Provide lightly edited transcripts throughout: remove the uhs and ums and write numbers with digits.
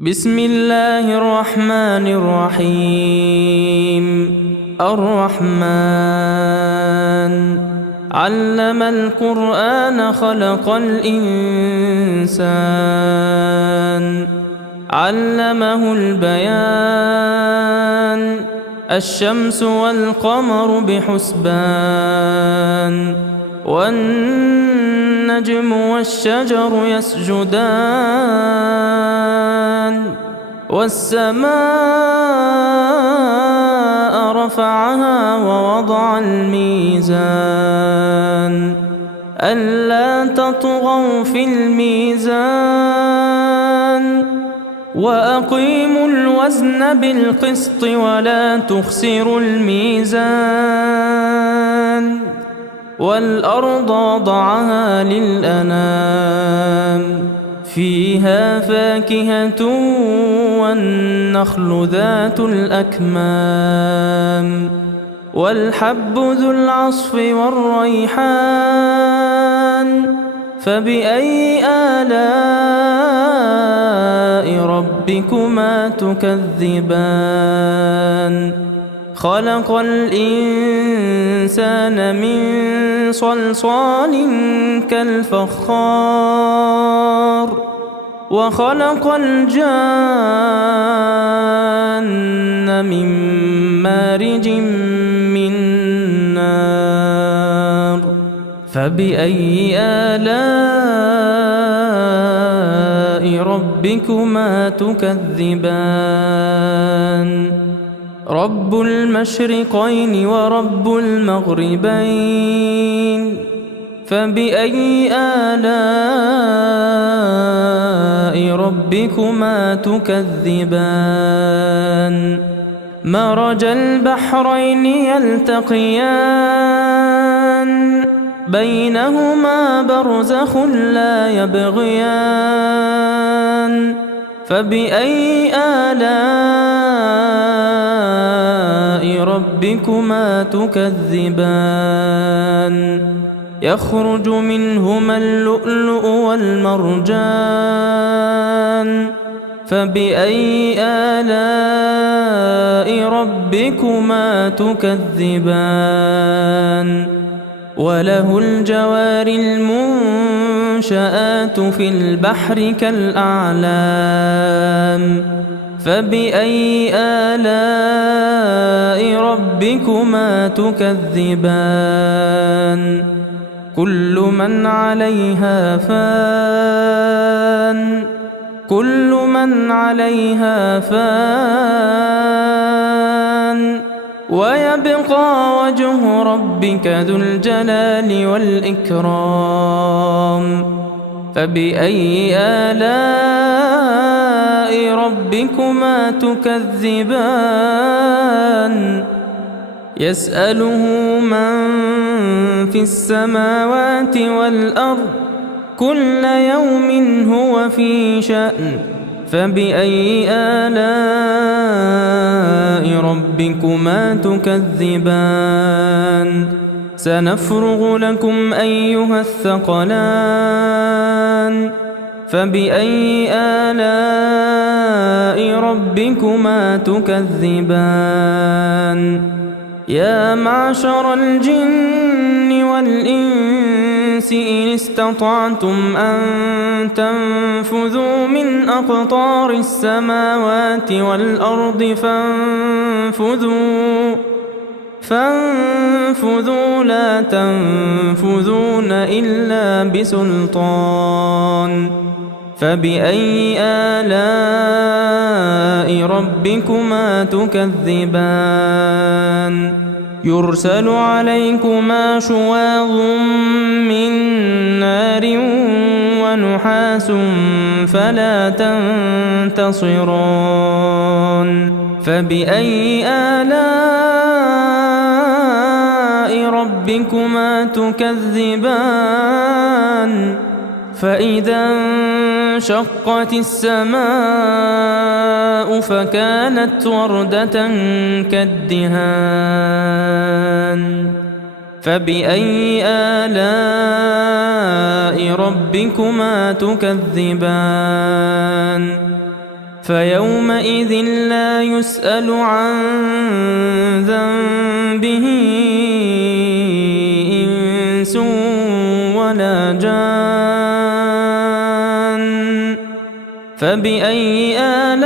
بسم الله الرحمن الرحيم. الرحمن علم القرآن خلق الإنسان علمه البيان الشمس والقمر بحسبان والنجم والشجر يسجدان والسماء رفعها ووضع الميزان ألا تطغوا في الميزان وأقيموا الوزن بالقسط ولا تخسروا الميزان والأرض وضعها للأنام فيها فاكهة والنخل ذات الأكمام والحب ذو العصف والريحان فبأي آلاء ربكما تكذبان خلق الإنسان من صلصال كالفخار وخلق الجان من مارج من نار فبأي آلاء ربكما تكذبان رب المشرقين ورب المغربين فبأي آلاء ربكما تكذبان مرج البحرين يلتقيان بينهما برزخ لا يبغيان فبأي آلاء ربكما تكذبان يخرج منهما اللؤلؤ والمرجان فبأي آلاء ربكما تكذبان وله الجوار المنشآت في البحر كالأعلام فبأي آلاء ربكما تكذبان كل من عليها فان ويبقى وجه ربك ذو الجلال والإكرام فبأي آلاء ربكما تكذبان يسأله من في السماوات والأرض كل يوم هو في شأن فبأي آلاء ربكما تكذبان سنفرغ لكم أيها الثقلان فبأي آلاء ربكما تكذبان يا معشر الجن والإنس إن استطعتم أن تنفذوا من أقطار السماوات والأرض فانفذوا لا تنفذون إلا بسلطان فبأي آلاء ربكما تكذبان يرسل عليكما شواظ من نار ونحاس فلا تنتصران فبأي آلاء ربكما تكذبان فإذا انشقت السماء فكانت وردة كالدهان فبأي آلاء ربكما تكذبان فيومئذ لا يسأل عن ذنبه إنس ولا جان فبأي آلاء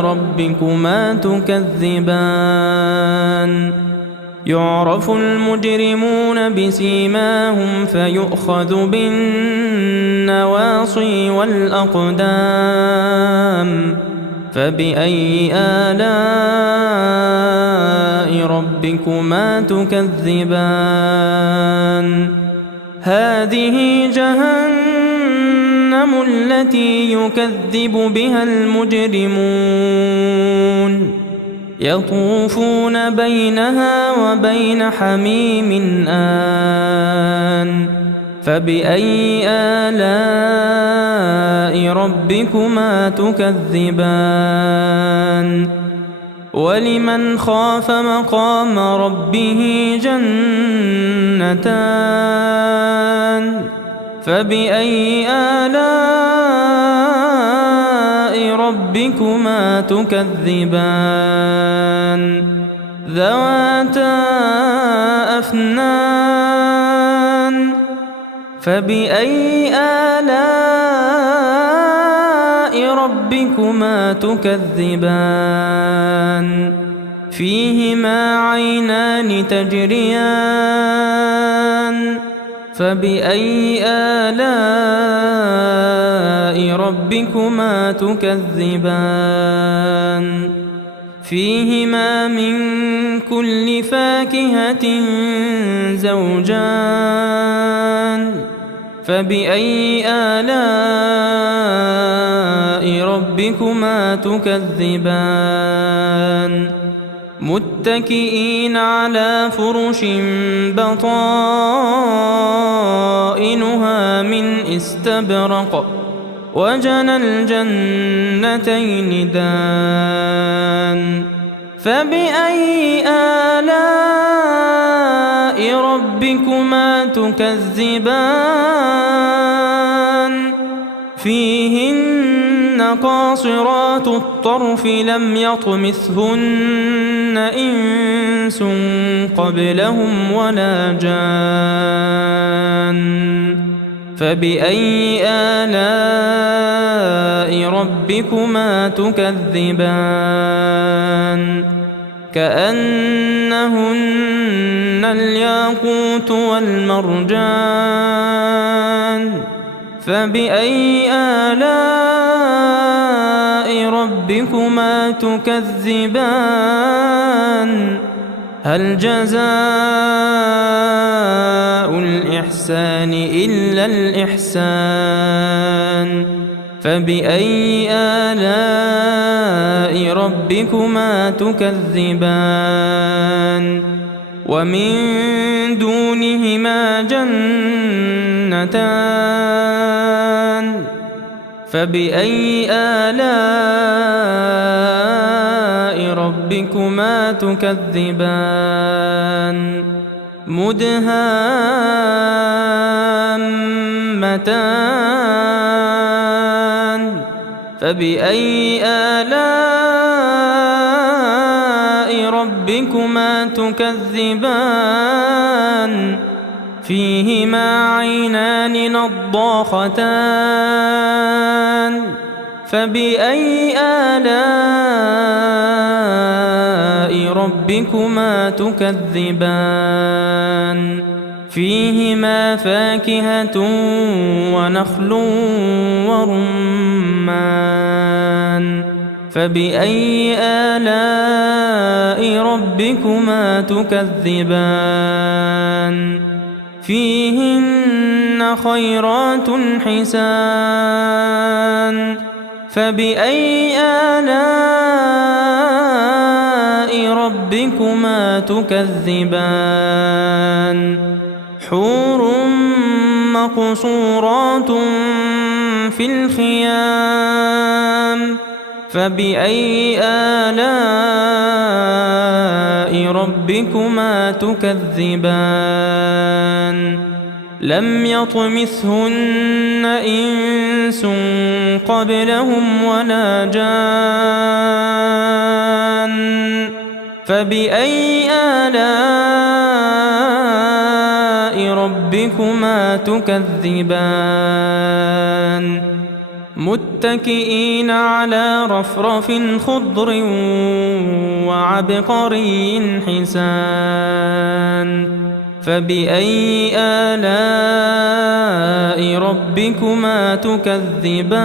ربكما تكذبان يعرف المجرمون بسيماهم فيؤخذ بالنواصي والأقدام فبأي آلاء ربكما تكذبان هذه جهنم التي يكذب بها المجرمون يطوفون بينها وبين حميم آن فبأي آلاء ربكما تكذبان ولمن خاف مقام ربه جنتان فبأي آلاء ربكما تكذبان ذواتا أفنان فبأي آلاء ربكما تكذبان فيهما عينان تجريان فبأي آلاء ربكما تكذبان فيهما من كل فاكهة زوجان فبأي آلاء ربكما تكذبان متكئين على فرش بطائنها من استبرق وجنى الجنتين دان فبأي آلاء ربكما تكذبان فيهن قاصرات الطرف لم يطمثهن إنس قبلهم ولا جان فبأي آلاء ربكما تكذبان كأنهن الياقوت والمرجان فبأي آلاء ربكما تكذبان هل جزاء الإحسان إلا الإحسان فبأي آلاء ربكما تكذبان ومن دونهما جنتان فبأي آلاء ربكما تكذبان مدهامتان فبأي آلاء ربكما تكذبان فيهما عينان نضاختان فبأي آلاء ربكما تكذبان فيهما فاكهة ونخل ورمان فبأي آلاء ربكما تكذبان فيهن خيرات حسان فبأي آلاء ربكما تكذبان حور مقصورات في الخيام فبأي آلاء ربكما تكذبان لم يطمثهن إنس قبلهم ولا جان فبأي آلاء ربكما تكذبان متكئين على رفرف خضر وعبقري حسان فبأي آلاء ربكما تكذبان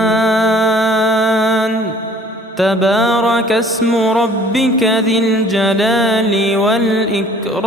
تبارك اسم ربك ذي الجلال والإكرام